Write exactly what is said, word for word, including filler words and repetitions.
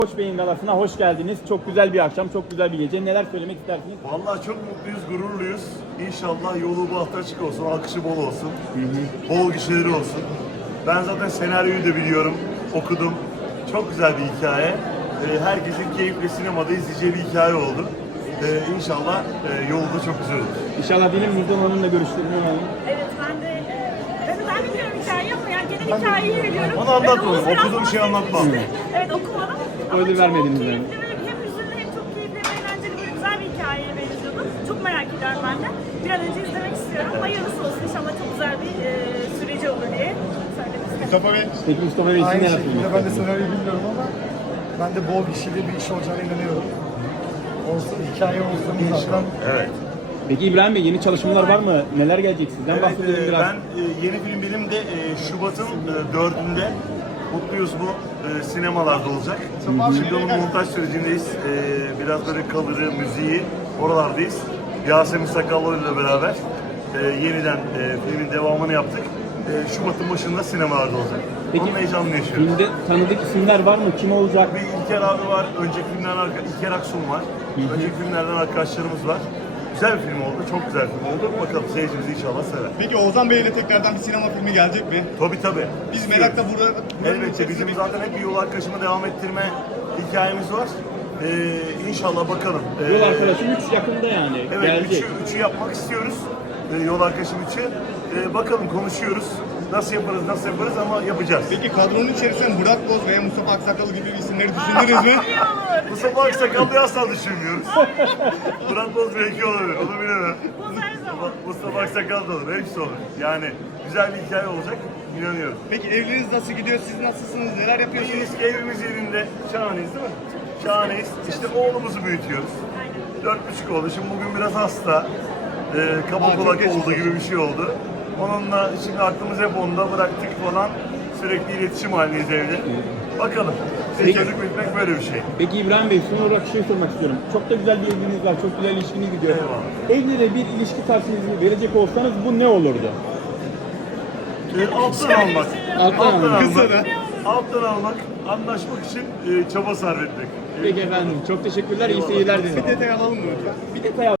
Koç Bey'in galasına hoş geldiniz. Çok güzel bir akşam, çok güzel bir gece. Neler söylemek istersiniz? Vallahi çok mutluyuz, gururluyuz. İnşallah yolu bahtı açık olsun, alkışı bol olsun. Bol gişeleri olsun. Ben zaten senaryoyu da biliyorum, okudum. Çok güzel bir hikaye. Ee, herkesin keyifle sinemada izleyeceği bir hikaye oldu. Ee, inşallah e, yolu da çok güzel olur. İnşallah dilim Nurdan Hanım'la görüştürmeyi alalım. Evet ben de e, ben, ben biliyorum hikayeyi ama yani genel hikayeyi biliyorum. Onu anlatmadım, Evet, Oğuz biraz okuduğum şeyi bahsetmişti. anlatmam. Evet okumadım. Öyle Ama vermediniz çok yani. keyifli ve hem hüzünlü hem çok keyifli hem eğlenceli böyle güzel bir hikayeye benziyordu. Çok merak ediyorum ben de. Bir an önce izlemek istiyorum. Hayırlısı olsun inşallah çok güzel bir e, süreci olur diye söylemek istedim. Mustafa Bey. Peki Mustafa Bey için Aynı neler şekilde söylemek ben de istersiniz? senaryoyu bilmiyorum ama ben de bol kişili bir iş olacağına inanıyorum. Olsun, hikaye olsun zaten. Evet. Peki İbrahim Bey, yeni çalışmalar var mı? Neler gelecek sizden? Evet, Bahsedelim e, biraz. ben e, yeni film benim de e, Şubat'ın e, dördünde Mutluyuz bu e, sinemalarda olacak. Şimdi onun montaj sürecindeyiz. E, biraz böyle cover'ı, müziği oralardayız. Yasemin Sakallı ile beraber e, yeniden e, filmin devamını yaptık. E, Şubat'ın başında sinemalarda olacak. Peki, Onun heyecanını yaşıyorum. Filmde tanıdık isimler var mı? Kim olacak? Bir İlker abi var, önceki filmlerden arka, İlker Aksun var. Önceki filmlerden arkadaşlarımız var. Güzel bir film oldu, çok güzel bir film oldu. Bakalım seyircimiz inşallah sever. Peki Oğuzhan Bey ile tekrardan bir sinema filmi gelecek mi? Tabii tabii. Biz merakla burada... Elbette bizim zaten hep bir yol arkadaşımı devam ettirme hikayemiz var. Ee, inşallah bakalım. Ee, Yol arkadaşım üç yakında yani. Evet, Gelecek. üçü, üçü yapmak istiyoruz. Ee, yol arkadaşım üçü. Ee, bakalım konuşuyoruz. Nasıl yaparız, nasıl yaparız ama yapacağız. Peki kadronun içerisinde Murat Boz veya Mustafa Aksakallı gibi isimleri düşündünüz mü? İyi olur. Mustafa Aksakallı'yı asla düşünmüyoruz. Murat Boz belki olabilir, onu bilemem. Bu her zaman. Mustafa Aksakallı da olur, hepsi olur. Yani güzel bir hikaye olacak, inanıyorum. Peki evliliğiniz nasıl gidiyor? Siz nasılsınız? Neler yapıyorsunuz? İyiyiz, keyfimiz yerinde. Şahaneyiz değil mi? Şahaneyiz. İşte oğlumuzu büyütüyoruz. Dört buçuk oldu. Şimdi bugün biraz hasta. Ee, kaba Aa, kulak çok geçmiş oldu gibi bir şey oldu. Onunla şimdi aklımız hep onda bıraktık falan. Sürekli iletişim halindeyiz evde. Bakalım. Bir Peki. çocuk büyütmek böyle bir şey. Peki İbrahim Bey, son olarak şey sormak istiyorum. Çok da güzel bir evliliğiniz var, çok güzel ilişkiniz gidiyor. Eyvallah. Evliliğe bir ilişki tavsiyesi verecek olsanız bu ne olurdu? Ee, alttan almak. Alttan almak. Kısa da. Alttan almak, anlaşmak için e, çaba sarf etmek. Peki efendim, çok teşekkürler, iyi seyirler dilerim. Bir detay alalım mı lütfen? Bir detay